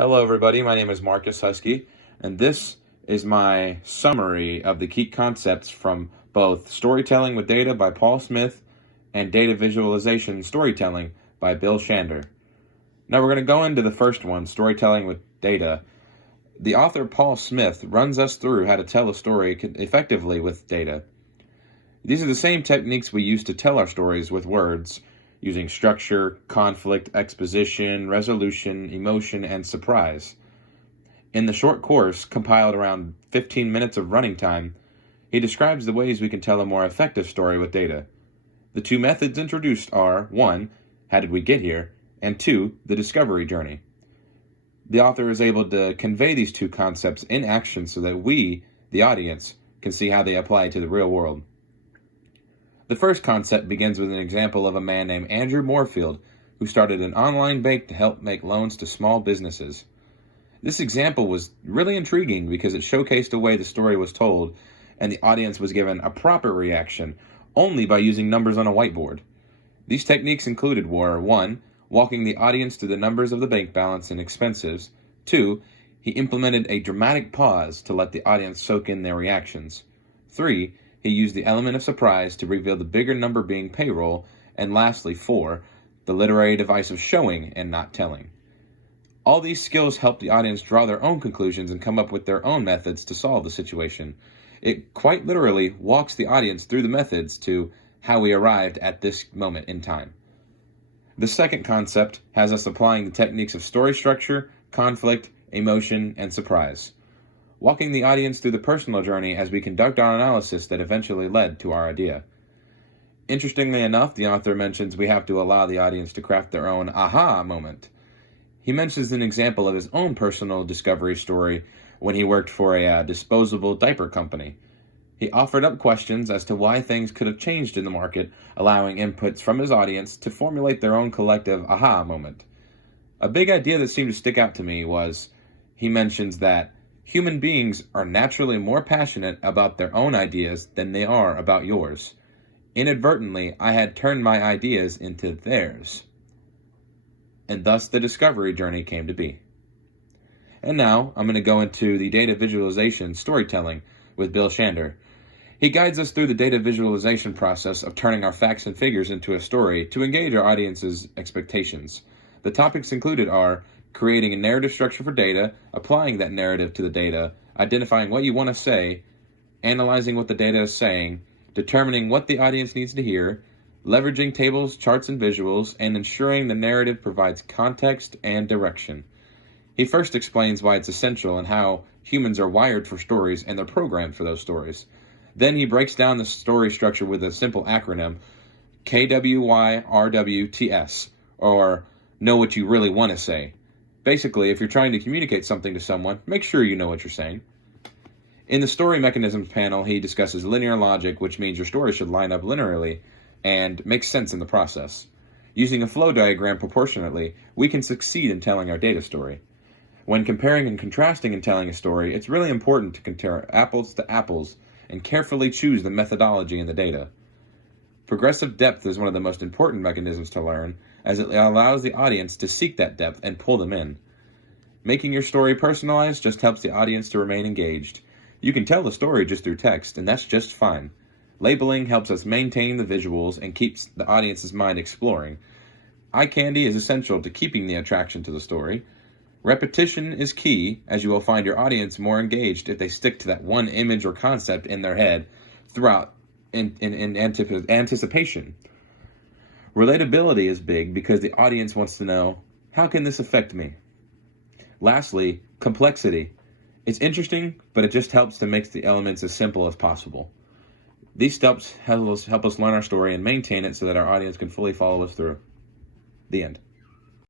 Hello, everybody. My name is Marcus Husky, and this is my summary of the key concepts from both Storytelling with Data by Paul Smith and Data Visualization Storytelling by Bill Shander. Now, we're going to go into the first one, Storytelling with Data. The author Paul Smith runs us through how to tell a story effectively with data. These are the same techniques we use to tell our stories with words, using structure, conflict, exposition, resolution, emotion, and surprise. In the short course, compiled around 15 minutes of running time, he describes the ways we can tell a more effective story with data. The two methods introduced are 1. How did we get here? And 2. The discovery journey. The author is able to convey these two concepts in action so that we, the audience, can see how they apply to the real world. The first concept begins with an example of a man named Andrew Moorfield, who started an online bank to help make loans to small businesses. This example was really intriguing because it showcased a way the story was told, and the audience was given a proper reaction only by using numbers on a whiteboard. These techniques included were 1. Walking the audience through the numbers of the bank balance and expenses. 2. He implemented a dramatic pause to let the audience soak in their reactions. 3. He used the element of surprise to reveal the bigger number being payroll. And lastly, 4. The literary device of showing and not telling. All these skills help the audience draw their own conclusions and come up with their own methods to solve the situation. It quite literally walks the audience through the methods to how we arrived at this moment in time. The second concept has us applying the techniques of story structure, conflict, emotion, and surprise, walking the audience through the personal journey as we conduct our analysis that eventually led to our idea. Interestingly enough, the author mentions we have to allow the audience to craft their own aha moment. He mentions an example of his own personal discovery story when he worked for a disposable diaper company. He offered up questions as to why things could have changed in the market, allowing inputs from his audience to formulate their own collective aha moment. A big idea that seemed to stick out to me was, he mentions that human beings are naturally more passionate about their own ideas than they are about yours. Inadvertently, I had turned my ideas into theirs. And thus the discovery journey came to be. And now, I'm going to go into the data visualization storytelling with Bill Shander. He guides us through the data visualization process of turning our facts and figures into a story to engage our audience's expectations. The topics included are creating a narrative structure for data, applying that narrative to the data, identifying what you want to say, analyzing what the data is saying, determining what the audience needs to hear, leveraging tables, charts, and visuals, and ensuring the narrative provides context and direction. He first explains why it's essential and how humans are wired for stories and they're programmed for those stories. Then he breaks down the story structure with a simple acronym, KWYRWTS, or know what you really want to say. Basically, if you're trying to communicate something to someone, make sure you know what you're saying. In the story mechanisms panel, he discusses linear logic, which means your story should line up linearly and make sense in the process. Using a flow diagram proportionately, we can succeed in telling our data story. When comparing and contrasting and telling a story, it's really important to compare apples to apples and carefully choose the methodology in the data. Progressive depth is one of the most important mechanisms to learn, as it allows the audience to seek that depth and pull them in. Making your story personalized just helps the audience to remain engaged. You can tell the story just through text, and that's just fine. Labeling helps us maintain the visuals and keeps the audience's mind exploring. Eye candy is essential to keeping the attraction to the story. Repetition is key, as you will find your audience more engaged if they stick to that one image or concept in their head throughout in anticipation. Relatability is big because the audience wants to know, how can this affect me? Lastly, complexity. It's interesting, but it just helps to make the elements as simple as possible. These steps help us learn our story and maintain it so that our audience can fully follow us through. The end.